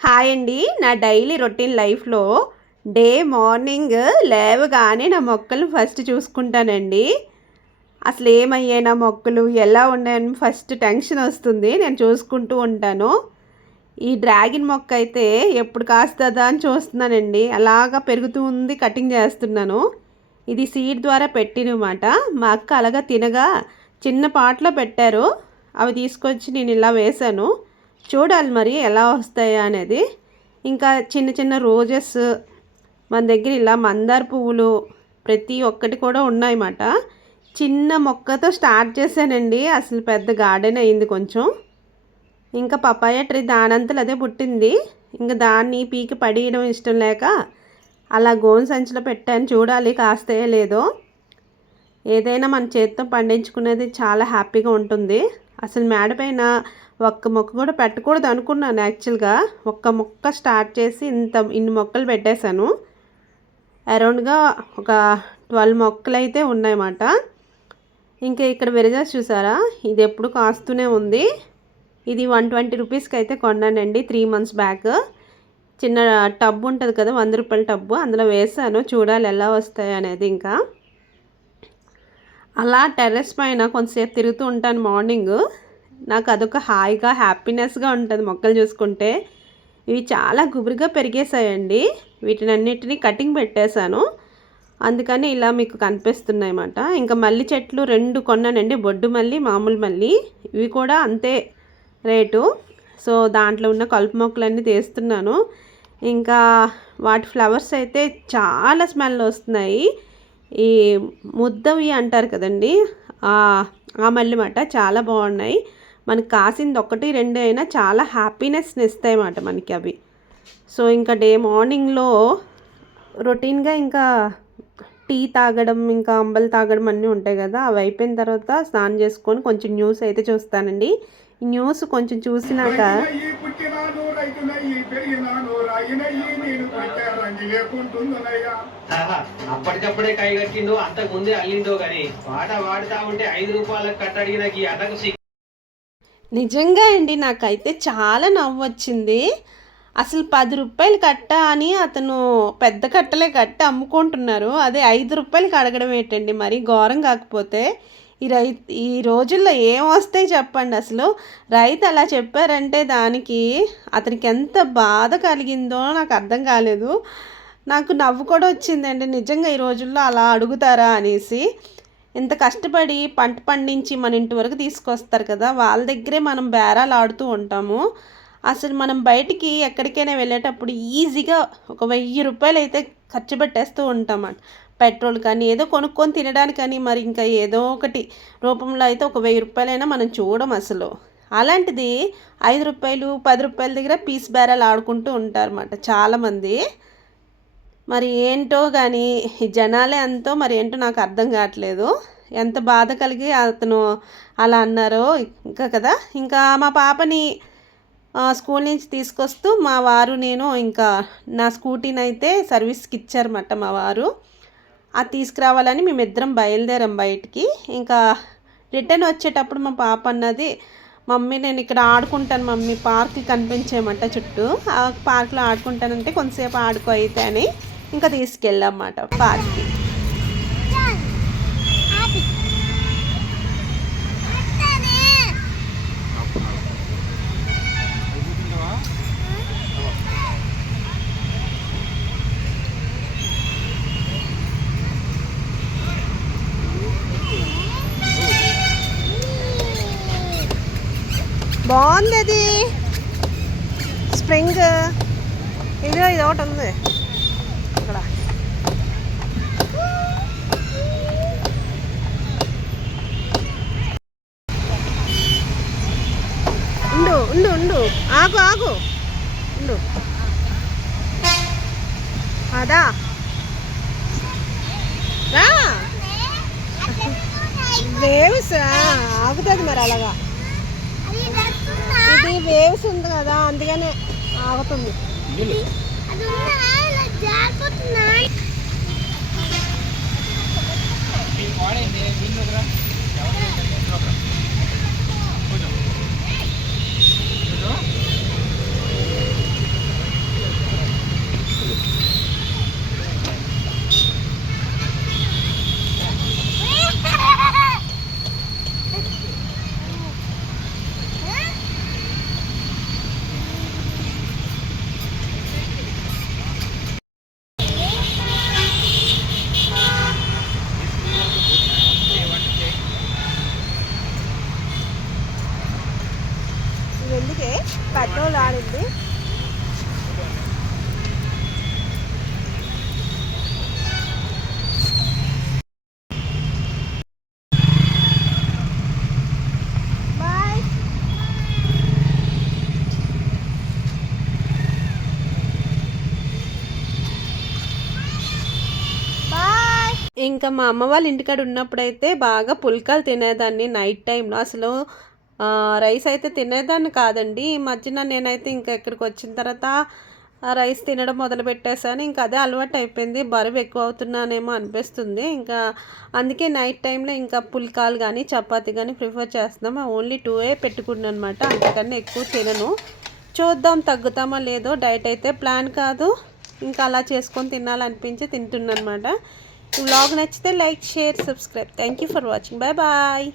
Hi అండి. నా daily routine లైఫ్‌లో మార్నింగ్ లేవగానే నా మొక్కలు ఫస్ట్ చూసుకుంటానండి. అసలేమయ్యాయి నా మొక్కలు, ఎలా ఉన్నాయని ఫస్ట్ టెన్షన్ వస్తుంది. నేను చూసుకుంటూ ఉంటాను. ఈ డ్రాగన్ మొక్క అయితే ఎప్పుడు కాస్తదా అని చూస్తున్నానండి. అలాగా పెరుగుతూ ఉంది, కటింగ్ చేస్తున్నాను. ఇది సీడ్ ద్వారా పెట్టినమాట. మా అక్క అలాగా తినగా చిన్న పాట్‌లో పెట్టారు. అవి తీసుకొచ్చి నేను ఇలా వేశాను. చూడాలి మరి ఎలా వస్తాయా అనేది. ఇంకా చిన్న చిన్న రోజెస్ మన దగ్గర ఇలా మందార పువ్వులు ప్రతి ఒక్కటి కూడా ఉన్నాయన్నమాట. చిన్న మొక్కతో స్టార్ట్ చేశానండి. అసలు పెద్ద గార్డెన్ అయింది కొంచెం. ఇంకా పపాయ ట్రీ దానంతలు అదే పుట్టింది. ఇంకా దాన్ని పీకి పడేయడం ఇష్టం లేక అలా గోను సంచిలో పెట్టాను. చూడాలి కాస్తాయో లేదో. ఏదైనా మన చేతితో పండించుకునేది చాలా హ్యాపీగా ఉంటుంది. అసలు మేడపైన ఒక్క మొక్క కూడా పెట్టకూడదు అనుకున్నాను యాక్చువల్గా. ఒక్క మొక్క స్టార్ట్ చేసి ఇన్ని మొక్కలు పెట్టేశాను. అరౌండ్గా ఒక 12 మొక్కలు అయితే ఉన్నాయన్నమాట. ఇంకా ఇక్కడ విరజాస్ చూసారా, ఇది ఎప్పుడు కాస్తూనే ఉంది. ఇది 120 రూపీస్కి అయితే కొన్నానండి 3 months బ్యాక్. చిన్న టబ్ ఉంటుంది కదా, 100 రూపాయల టబ్బు, అందులో వేసాను. చూడాలి ఎలా వస్తాయి అనేది. ఇంకా అలా టెర్రస్ పైన కొంతసేపు తిరుగుతూ ఉంటాను మార్నింగ్. నాకు అదొక హాయిగా హ్యాపీనెస్గా ఉంటుంది మొక్కలు చూసుకుంటే. ఇవి చాలా గుబురుగా పెరిగేసాయండి. వీటినన్నిటినీ కటింగ్ పెట్టేశాను, అందుకని ఇలా మీకు కనిపిస్తున్నాయి అన్నమాట. ఇంకా మల్లి చెట్లు 2 కొన్నానండి. బొడ్డు మల్లి, మామూలు మల్లి. ఇవి కూడా అంతే రేటు. సో దాంట్లో ఉన్న కలుపు మొక్కలన్నీ తీస్తున్నాను. ఇంకా వాటి ఫ్లవర్స్ అయితే చాలా స్మెల్ వస్తున్నాయి. ఈ ముద్దవి అంటారు కదండి, ఆ మల్లి మాట చాలా బాగున్నాయి. మనకి కాసింది 1, 2 అయినా చాలా హ్యాపీనెస్ని ఇస్తాయి అన్నమాట మనకి అవి. సో ఇంకా మార్నింగ్లో రొటీన్గా ఇంకా టీ తాగడం, ఇంకా అంబలు తాగడం అన్నీ ఉంటాయి కదా. అవి అయిపోయిన తర్వాత స్నానం చేసుకొని కొంచెం న్యూస్ అయితే చూస్తానండి. ఈ న్యూస్ కొంచెం చూసినాక అప్పటికప్పుడే కై కట్టిండు, అంతకు ముందే అల్లిండో గాని పాట పాడుతా ఉంటే 5 రూపాయలకు కట్టడిగిన ఈ అటకు నిజంగా అండి నాకైతే చాలా నవ్వు వచ్చింది. అసలు 10 రూపాయలు కట్ట అని అతను పెద్ద కట్టలే కట్టి అమ్ముకుంటున్నారు. అదే 5 రూపాయలకి అడగడం ఏంటండి, మరి ఘోరం కాకపోతే. ఈ రోజుల్లో ఏం వస్తాయి చెప్పండి. అసలు రైతు అలా చెప్పారంటే దానికి అతనికి ఎంత బాధ కలిగిందో నాకు అర్థం కాలేదు. నాకు నవ్వు కూడా వచ్చిందండి నిజంగా. ఈ రోజుల్లో అలా అడుగుతారా అనేసి. ఇంత కష్టపడి పంట పండించి మన ఇంటి వరకు తీసుకొస్తారు కదా, వాళ్ళ దగ్గరే మనం బేరాలు ఆడుతూ ఉంటాము. అసలు మనం బయటికి ఎక్కడికైనా వెళ్ళేటప్పుడు ఈజీగా ఒక 1000 రూపాయలు అయితే ఖర్చు పెట్టేస్తూ ఉంటాం. పెట్రోల్ కానీ ఏదో కొనుక్కొని తినడానికి కానీ, మరి ఇంకా ఏదో ఒకటి రూపంలో అయితే ఒక 1000 రూపాయలైనా మనం చూడం అసలు. అలాంటిది 5 రూపాయలు 10 రూపాయల దగ్గర పీస్ బేరాలు ఆడుకుంటూ ఉంటారన్నమాట చాలామంది. మరి ఏంటో కానీ ఈ జనాలే అంతో మరి ఏంటో నాకు అర్థం కావట్లేదు. ఎంత బాధ కలిగి అతను అలా అన్నారో ఇంకా కదా. ఇంకా మా పాపని స్కూల్ నుంచి తీసుకొస్తూ మా వారు నేను ఇంకా నా స్కూటీని అయితే సర్వీస్కి ఇచ్చారన్నమాట మా వారు. అది తీసుకురావాలని మేమిద్దరం బయలుదేరాం బయటికి. ఇంకా రిటర్న్ వచ్చేటప్పుడు మా పాప అన్నది, మమ్మీ నేను ఇక్కడ ఆడుకుంటాను మమ్మీ, పార్క్ కనిపించేయమంట చుట్టూ, ఆ పార్క్లో ఆడుకుంటానంటే కొంతసేపు ఆడుకో అయితే అని ఇంకా తీసుకెళ్ళామన్నమాట పార్క్కి. బాగుంది అది స్ప్రింగ్. ఇది ఒకటి ఉంది ఇక్కడ. ఉండు ఉండు ఉండు, ఆగు ఆగు, ఉండు. అదా రా, వేవ్స్ ఆగుతుంది మరి అలాగా. ఇది వేవ్స్ ఉంది కదా, అందుకనే ఆగుతుంది. ఇంకా మా అమ్మ వాళ్ళ ఇంటికాడ ఉన్నప్పుడైతే బాగా పుల్కాలు తినేదాన్ని నైట్ టైంలో. అసలు రైస్ అయితే తినేదాన్ని కాదండి. ఈ మధ్యన నేనైతే ఇంకా ఇక్కడికి వచ్చిన తర్వాత రైస్ తినడం మొదలుపెట్టేసాను. ఇంకా అదే అలవాటు అయిపోయింది. బరువు ఎక్కువ అవుతున్నానేమో అనిపిస్తుంది. ఇంకా అందుకే నైట్ టైంలో ఇంకా పుల్కాలు కానీ చపాతీ కానీ ప్రిఫర్ చేస్తున్నాము. ఓన్లీ 2 పెట్టుకున్నాను అనమాట. అంతకన్నా ఎక్కువ తినను. చూద్దాం తగ్గుతామో లేదో. డైట్ అయితే ప్లాన్ కాదు. ఇంకా అలా చేసుకొని తినాలనిపించి తింటున్నాను అనమాట. ఈ వ్లాగ్ నచ్చితే like, share, subscribe. Thank you for watching. Bye bye.